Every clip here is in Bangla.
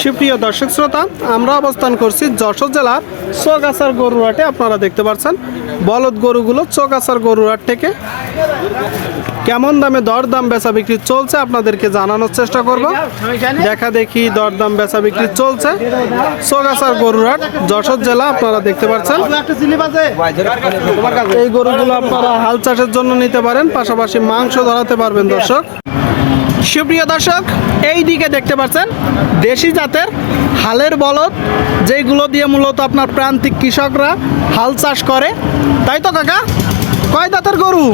সুপ্রিয় দর্শক শ্রোতা, আমরা অবস্থান করছি যশোর জেলার চৌগাছার গরুহাটে আপনারা দেখতে পাচ্ছেন, বলদ গরুগুলো চৌগাছার গরুহাট থেকে কেমন দামে দরদাম বেচা বিক্রি চলছে আপনাদেরকে জানানোর চেষ্টা করব। দেখা দেখি দরদাম বেচা বিক্রি চলছে চৌগাছার গরুহাট যশোর জেলা, আপনারা দেখতে পাচ্ছেন। এই গরুগুলো আপনারা হাল চাষের জন্য নিতে পারেন, পাশাপাশি মাংস ধরাতে পারবেন দর্শক। সুপ্রিয় দর্শক এই দিকে দেখতে পাচ্ছেন দেশি জাতের হালের বলদ যেইগুলো দিয়ে মূলত আপনার প্রান্তিক কৃষকরা হাল চাষ করে। তাই তো কাকা? কয় দাঁতের গরু?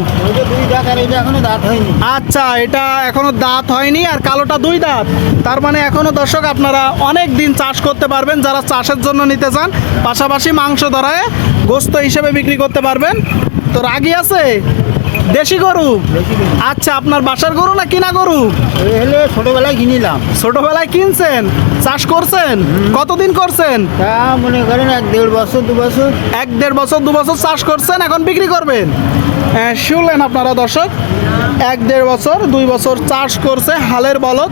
আচ্ছা এটা এখনও দাঁত হয়নি আর কালোটা দুই দাঁত। তার মানে এখনও দর্শক, আপনারা অনেক দিন চাষ করতে পারবেন, যারা চাষের জন্য নিতে চান। পাশাপাশি মাংস ধরায় গোস্ত হিসেবে বিক্রি করতে পারবেন। তো রাগি আছে? দেশি গরু? আচ্ছা আপনার বাসার গরু না কিনা গরু? এই হলে ছোটবেলায় কিনিলাম। ছোটবেলায় কিনছেন? চাষ করছেন? কতদিন করছেন? তা মনে করেন এক দেড় বছর দু বছর। এক দেড় বছর দু বছর চাষ করছেন এখন বিক্রি করবেন? শুনলেন আপনারা দর্শক? এক দেড় বছর দুই বছর চাষ করছে হালের বলদ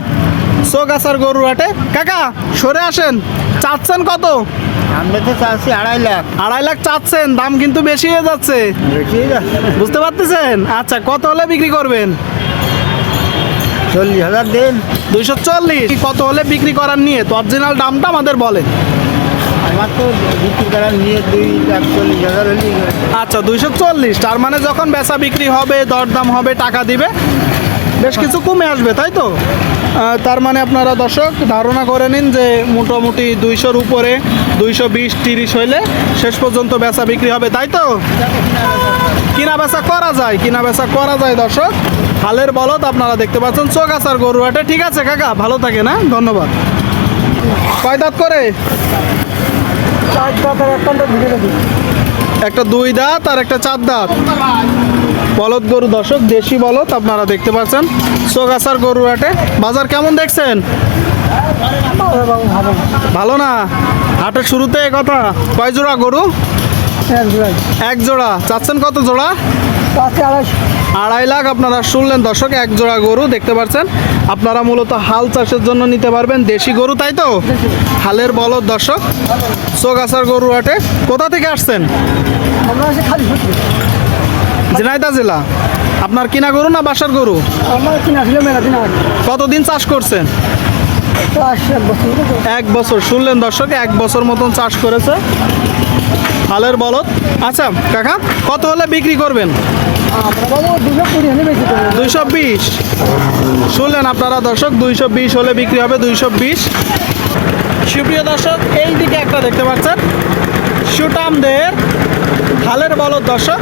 সোগাছার গরু হাটে। কাকা সরে আসেন। চাচ্ছেন কত? আমরা তো চাচ্ছি আড়াই লাখ। আড়াই লাখ চাচ্ছেন দাম কিন্তু বেশি হয়ে যাচ্ছে। বেশি বুঝতে পারতেছেন? আচ্ছা কত হলে বিক্রি করবেন? চল্লিশ হাজার দিন। দুইশো চল্লিশ। কত হলে বিক্রি করার নিয়ে? তো অরিজিনাল দামটা আমাদের বলেন। আমার তো বিক্রি করার নিয়ে দুই লাখ চল্লিশ হাজার আচ্ছা দুইশো চল্লিশ। তার মানে যখন বেচা বিক্রি হবে দরদাম হবে টাকা দিবে বেশ কিছু কমে আসবে তাই তো? তার মানে আপনারা দর্শক ধারণা করে নিন যে মোটামুটি দুইশোর উপরে দুইশো বিশ তিরিশ হইলে শেষ পর্যন্ত বেচা বিক্রি হবে তাই তো? কিনা বেচা করা যায় কিনা বেচা করা যায় দর্শক। হালের বলদ আপনারা দেখতে পাচ্ছেন চোগাছার গরু হাটে ঠিক আছে কাকা ভালো থাকে না ধন্যবাদ। কয় দাঁত করে? একটা দুই দাঁত আর একটা চার দাঁত। বলদ গরু দর্শক, দেশি বলদ আপনারা দেখতে পাচ্ছেন। সোগাছার গরু হাটে। বাজার কেমন দেখছেন? ভালো না? হাটের শুরুতে কথা। কয় জোড়া গরু? এক জোড়া। চাচ্ছেন কত জোড়া? আড়াই লাখ আপনারা শুনলেন দর্শক, এক জোড়া গরু দেখতে পাচ্ছেন। আপনারা মূলত হাল চাষের জন্য নিতে পারবেন দেশি গরু, তাই তো? হালের বলদ দর্শক সোগাছার গরু হাটে। কোথা থেকে আসছেন? ঝিনাইদা জেলা। আপনার কিনা গরু না বাসার গরু? কতদিন চাষ করছেন? এক বছর শুনলেন দর্শক এক বছর মতন চাষ করেছে। হালের বলদ। আচ্ছা কাকা কত হলে বিক্রি করবেন? দুইশো বিশ। শুনলেন আপনারা দর্শক দুইশো বিশ হলে বিক্রি হবে দুইশো বিশ। সুপ্রিয় দর্শক এই দিকে একটা দেখতে পাচ্ছেন। সুটামদের হালের বলদ দর্শক।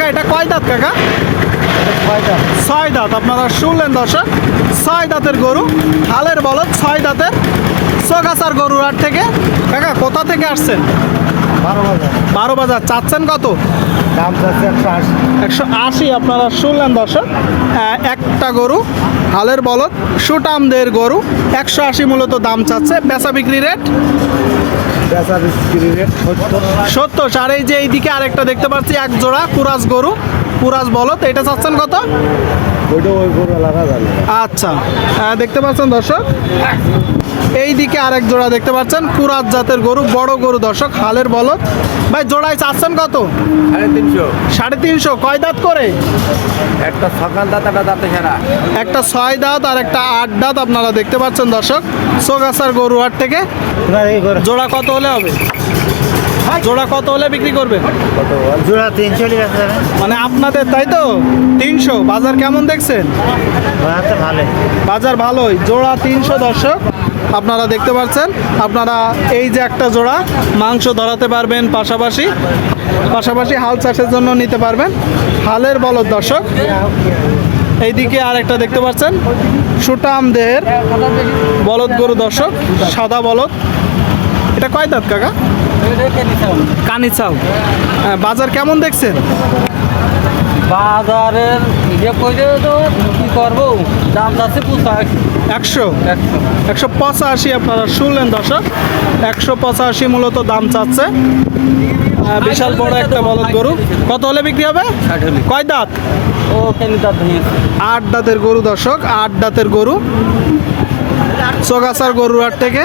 কাকা এটা কয় দাঁত কাকা? ছয় দাঁত। আপনারা শুনলেন দর্শক ছয় দাঁতের গরু হালের বলদ ছয় দাঁতের চোগাছার গরুর হাট থেকে। কাকা কোথা থেকে আসছেন? বারো হাজার বারো বাজার। চাচ্ছেন কত? দাম চাচ্ছে একশো আশি। একশো আশি আপনারা শুনলেন দর্শক। একটা গরু হালের বলদ সুটামদের গরু একশো আশি মূলত দাম চাচ্ছে। বেচা বিক্রি রেট বেচা বিক্রি রেট সত্তর সত্তর আর এই যে এইদিকে আরেকটা দেখতে পাচ্ছি এক জোড়া কুরাজ গরু কুরাজ তো এটা চাচ্ছেন কত? ওইটা ওই গরু আলাদা যাবে আচ্ছা দেখতে পাচ্ছেন দর্শক? এই দিকে আরেক জোড়া দেখতে পাচ্ছেন কুরাত জাতের গরু বড় গরু দর্শক হালের বলদ। ভাই জোড়ায় চাচ্ছেন কত? সাড়ে তিনশো। সাড়ে তিনশো কয় দাঁত করে? একটা সকাল দাঁত একটা দাঁতে সেরা। একটা ছয় দাঁত আর একটা আট দাঁত আপনারা দেখতে পাচ্ছেন দর্শক সোগাসার গরু হাট থেকে। জোড়া কত হলে হবে? জোড়া কত হলে বিক্রি করবেন জোড়া তিনশো মানে আপনাদের তাই তো? তিনশো বাজার কেমন দেখছেন? বাজার ভালোই জোড়া তিনশো দর্শক। আপনারা দেখতে পাচ্ছেন আপনারা এই যে একটা জোড়া মাংস ধরাতে পারবেন পাশাপাশি পাশাপাশি হাল চাষের জন্য নিতে পারবেন। হালের বলদ দর্শক এইদিকে আরেকটা দেখতে পাচ্ছেন সুটামদের বলদ গরু দর্শক সাদা বলদ। এটা কয় দাঁত কাকা? কানিচাও হ্যাঁ, বাজার কেমন দেখছেন? বাজারের ইয়ে করে তো কি করব? দাম যাচ্ছে পুষাক একশো? একশো। পঁচাশি আপনারা শুনলেন দর্শক। একশো পঁচাশি মূলত দাম চাচ্ছে। বিশাল বড় একটা বলদ গরু। কত হলে বিক্রি হবে? কয় দাঁত? ও কেন ভেঙেছে আট দাঁতের গরু দর্শক আট দাঁতের গরু। চোগাছার গরুয়ার থেকে।